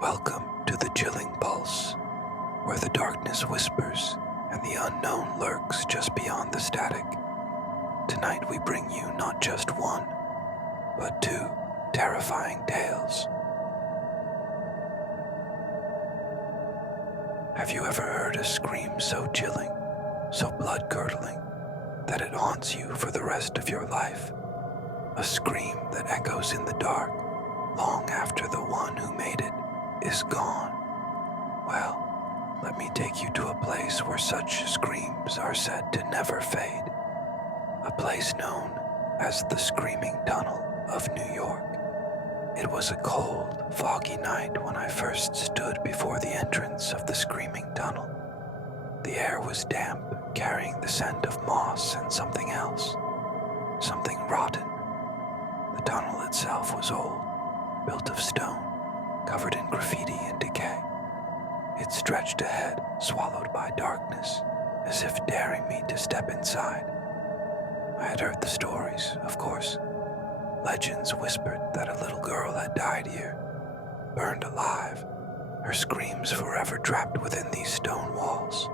Welcome to the chilling pulse, where the darkness whispers and the unknown lurks just beyond the static. Tonight we bring you not just one, but two terrifying tales. Have you ever heard a scream so chilling, so blood-curdling, that it haunts you for the rest of your life? A scream that echoes in the dark, long after the one who made it is gone. Well, let me take you to a place where such screams are said to never fade. A place known as the Screaming Tunnel of New York. It was a cold, foggy night when I first stood before the entrance of the Screaming Tunnel. The air was damp, carrying the scent of moss and something else. Something rotten. The tunnel itself was old, built of stone, covered in graffiti and decay. It stretched ahead, swallowed by darkness, as if daring me to step inside. I had heard the stories, of course. Legends whispered that a little girl had died here, burned alive, her screams forever trapped within these stone walls.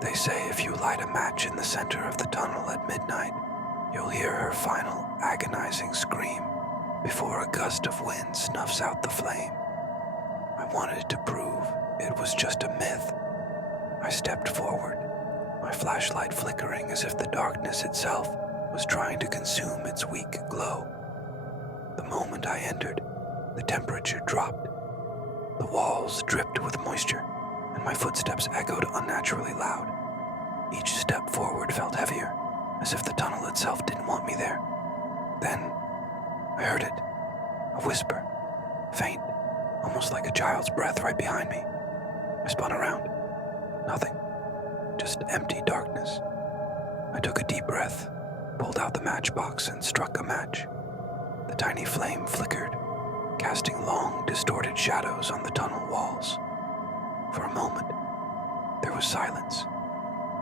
They say if you light a match in the center of the tunnel at midnight, you'll hear her final agonizing scream before a gust of wind snuffs out the flame. I wanted to prove it was just a myth. I stepped forward, my flashlight flickering as if the darkness itself was trying to consume its weak glow. The moment I entered, the temperature dropped. The walls dripped with moisture, and my footsteps echoed unnaturally loud. Each step forward felt heavier, as if the tunnel itself didn't want me there. Then, I heard it. A whisper, faint, almost like a child's breath right behind me. I spun around. Nothing. Just empty darkness. I took a deep breath, pulled out the matchbox and struck a match. The tiny flame flickered, casting long, distorted shadows on the tunnel walls. For a moment, there was silence.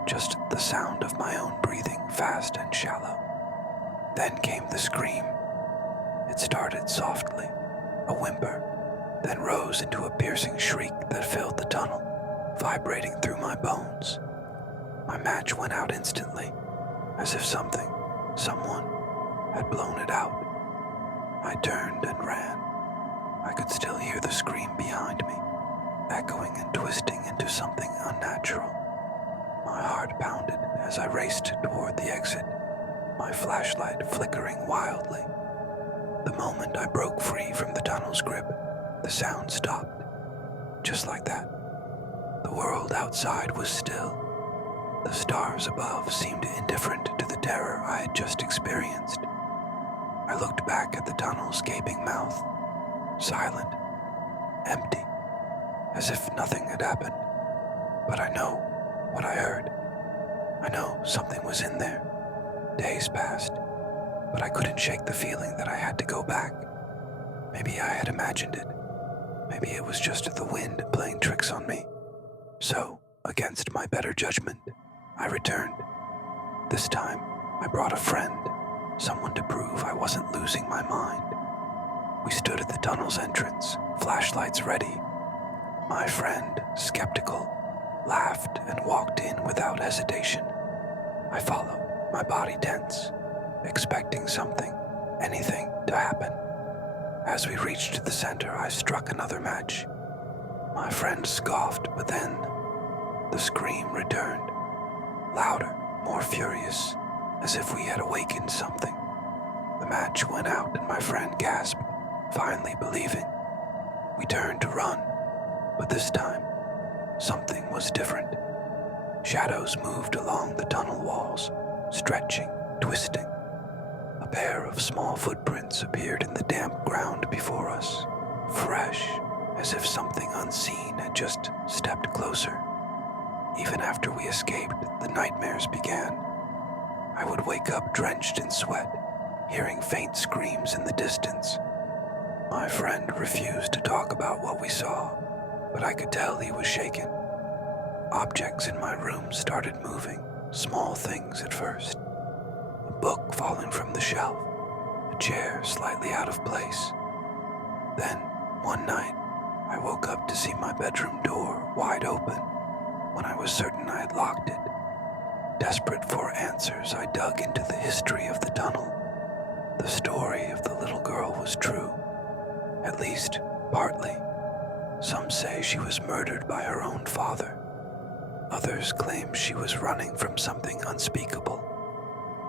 Just the sound of my own breathing, fast and shallow. Then came the scream. It started softly, a whimper, then rose into a piercing shriek that filled the tunnel, vibrating through my bones. My match went out instantly, as if someone, had blown it out. I turned and ran. I could still hear the scream behind me, echoing and twisting into something unnatural. My heart pounded as I raced toward the exit, my flashlight flickering wildly. The moment I broke free from the tunnel's grip, the sound stopped. Just like that. The world outside was still. The stars above seemed indifferent to the terror I had just experienced. I looked back at the tunnel's gaping mouth, silent, empty, as if nothing had happened. But I know what I heard. I know something was in there. Days passed, but I couldn't shake the feeling that I had to go back. Maybe I had imagined it. Maybe it was just the wind playing tricks on me. So, against my better judgment, I returned. This time, I brought a friend, someone to prove I wasn't losing my mind. We stood at the tunnel's entrance, flashlights ready. My friend, skeptical, laughed and walked in without hesitation. I followed, my body tense, expecting something, anything, to happen. As we reached the center, I struck another match. My friend scoffed, but then the scream returned. Louder, more furious, as if we had awakened something. The match went out and my friend gasped, finally believing. We turned to run, but this time, something was different. Shadows moved along the tunnel walls, stretching, twisting. A pair of small footprints appeared in the damp ground before us, fresh, as if something unseen had just stepped closer. Even after we escaped, the nightmares began. I would wake up drenched in sweat, hearing faint screams in the distance. My friend refused to talk about what we saw, but I could tell he was shaken. Objects in my room started moving, small things at first. A book falling from the shelf, a chair slightly out of place. Then, one night, I woke up to see my bedroom door wide open when I was certain I had locked it. Desperate for answers, I dug into the history of the tunnel. The story of the little girl was true, at least partly. Some say she was murdered by her own father. Others claim she was running from something unspeakable.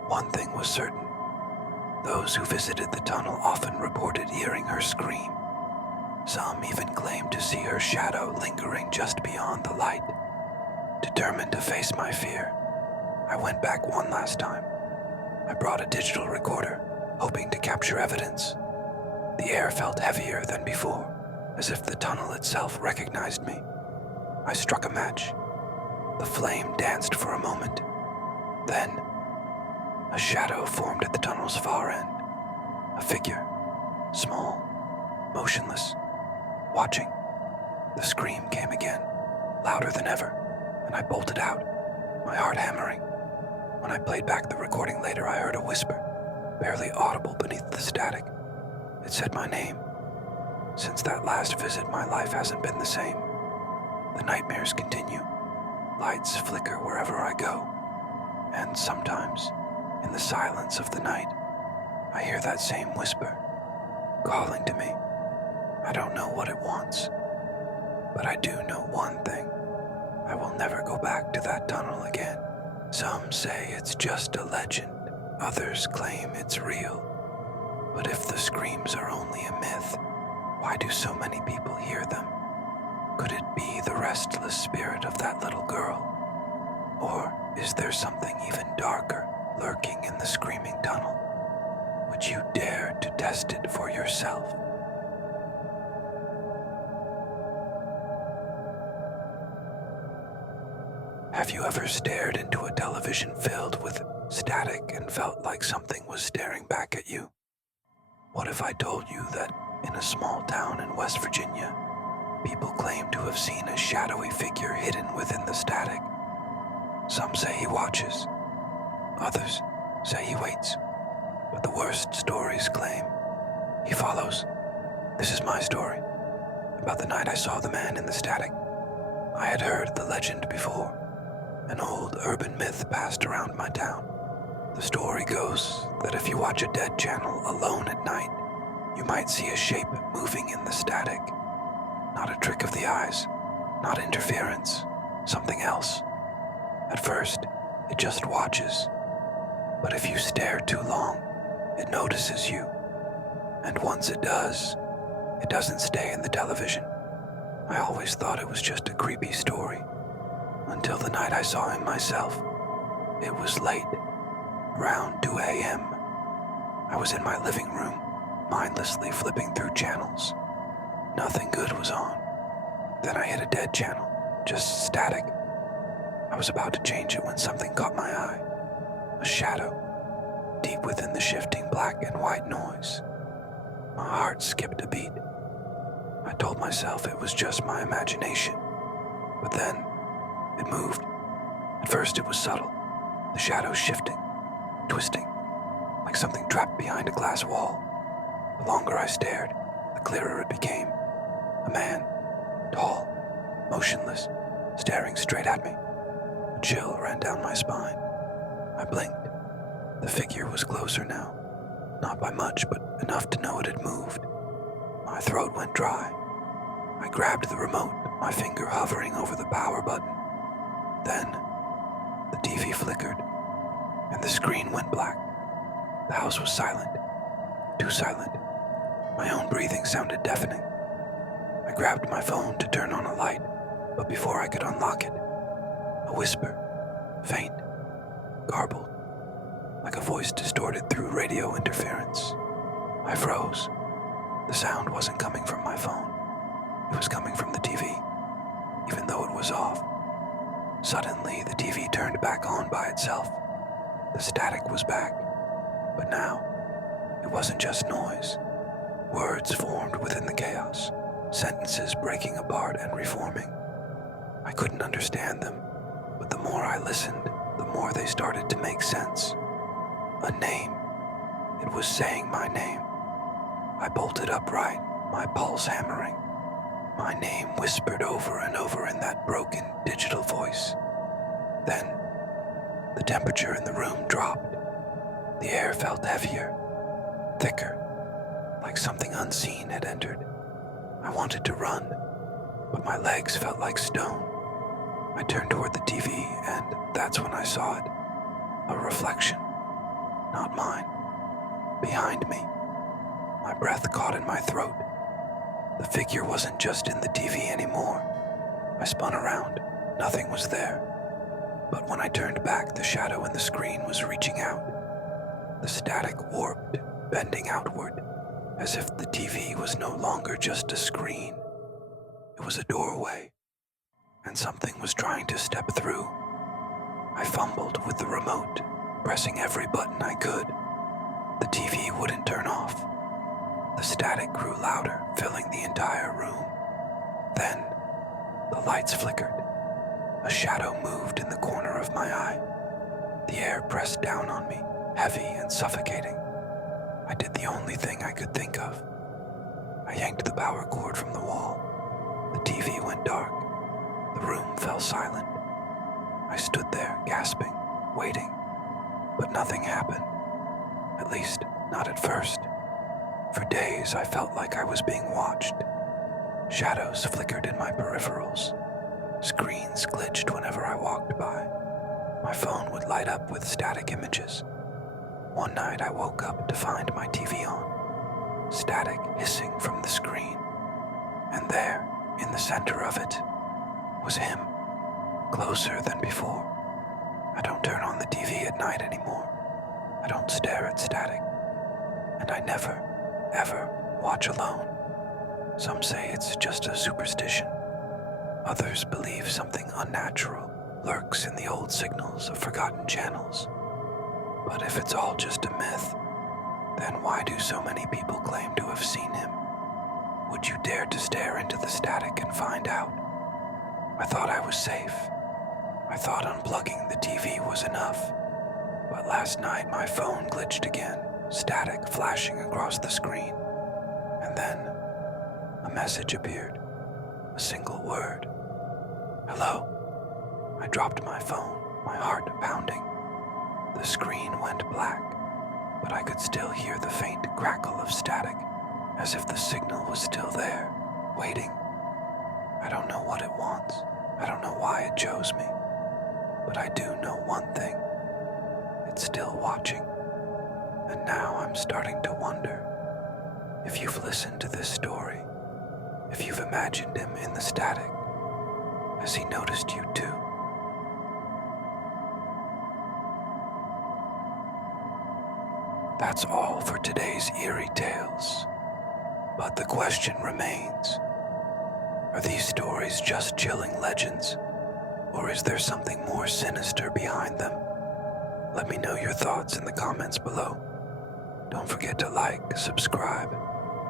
One thing was certain. Those who visited the tunnel often reported hearing her scream. Some even claimed to see her shadow lingering just beyond the light. Determined to face my fear, I went back one last time. I brought a digital recorder, hoping to capture evidence. The air felt heavier than before, as if the tunnel itself recognized me. I struck a match. The flame danced for a moment. Then, a shadow formed at the tunnel's far end. A figure, small, motionless, watching. The scream came again, louder than ever, and I bolted out, my heart hammering. When I played back the recording later, I heard a whisper, barely audible beneath the static. It said my name. Since that last visit, my life hasn't been the same. The nightmares continue. Lights flicker wherever I go. And sometimes, in the silence of the night, I hear that same whisper, calling to me. I don't know what it wants, but I do know one thing. I will never go back to that tunnel again. Some say it's just a legend. Others claim it's real. But if the screams are only a myth, why do so many people hear them? Could it be the restless spirit of that little girl? Or is there something even darker lurking in the screaming tunnel? Would you dare to test it for yourself? Have you ever stared into a television filled with static and felt like something was staring back at you? What if I told you that in a small town in West Virginia, people claim to have seen a shadowy figure hidden within the static? Some say he watches. Others say he waits. But the worst stories claim he follows. This is my story, about the night I saw the man in the static. I had heard the legend before, an old urban myth passed around my town. The story goes that if you watch a dead channel alone at night, you might see a shape moving in the static. Not a trick of the eyes, not interference, something else. At first, it just watches. But if you stare too long, it notices you. And once it does, it doesn't stay in the television. I always thought it was just a creepy story, until the night I saw him myself. It was late, around 2 a.m. I was in my living room, mindlessly flipping through channels. Nothing good was on. Then I hit a dead channel, just static. I was about to change it when something caught my eye. A shadow, deep within the shifting black and white noise. My heart skipped a beat. I told myself it was just my imagination. But then, it moved. At first it was subtle, the shadow shifting, twisting, like something trapped behind a glass wall. The longer I stared, the clearer it became. A man, tall, motionless, staring straight at me. A chill ran down my spine. I blinked. The figure was closer now. Not by much, but enough to know it had moved. My throat went dry. I grabbed the remote, my finger hovering over the power button. Then, the TV flickered, and the screen went black. The house was silent. Too silent. My own breathing sounded deafening. I grabbed my phone to turn on a light, but before I could unlock it, a whisper, faint, garbled, like a voice distorted through radio interference. I froze. The sound wasn't coming from my phone. It was coming from the TV, even though it was off. Suddenly, the TV turned back on by itself. The static was back, but now, it wasn't just noise. Words formed within the chaos, sentences breaking apart and reforming. I couldn't understand them, but the more I listened, the more they started to make sense. A name. It was saying my name. I bolted upright, my pulse hammering. my name whispered over and over in that broken digital voice. Then, the temperature in the room dropped. The air felt heavier, thicker, like something unseen had entered. I wanted to run, but my legs felt like stone. I turned toward the TV, and that's when I saw it. A reflection, not mine. Behind me, my breath caught in my throat. The figure wasn't just in the TV anymore. I spun around. Nothing was there. But when I turned back, the shadow in the screen was reaching out. The static warped, bending outward, as if the TV was no longer just a screen. It was a doorway, and something was trying to step through. I fumbled with the remote, pressing every button I could. The TV wouldn't turn off. The static grew louder, filling the entire room. Then, the lights flickered. A shadow moved in the corner of my eye. The air pressed down on me, heavy and suffocating. I did the only thing I could think of. I yanked the power cord from the wall. The TV went dark. The room fell silent. I stood there, gasping, waiting. But nothing happened. At least, not at first. For days, I felt like I was being watched. Shadows flickered in my peripherals. Screens glitched whenever I walked by. My phone would light up with static images. One night I woke up to find my TV on, static hissing from the screen. And there, in the center of it, was him, closer than before. I don't turn on the TV at night anymore. I don't stare at static. And I never, ever watch alone. Some say it's just a superstition. Others believe something unnatural lurks in the old signals of forgotten channels. But if it's all just a myth, then why do so many people claim to have seen him? Would you dare to stare into the static and find out? I thought I was safe. I thought unplugging the TV was enough. But last night my phone glitched again, static flashing across the screen. And then a message appeared, a single word. Hello. I dropped my phone, my heart pounding. The screen went black, but I could still hear the faint crackle of static, as if the signal was still there, waiting. I don't know what it wants. I don't know why it chose me. But I do know one thing. It's still watching. And now I'm starting to wonder if you've listened to this story, if you've imagined him in the static, has he noticed you too? That's all for today's eerie tales. But the question remains, are these stories just chilling legends, or is there something more sinister behind them? Let me know your thoughts in the comments below. Don't forget to like, subscribe,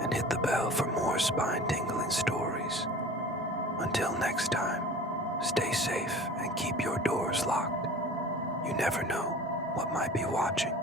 and hit the bell for more spine-tingling stories. Until next time, stay safe and keep your doors locked. You never know what might be watching.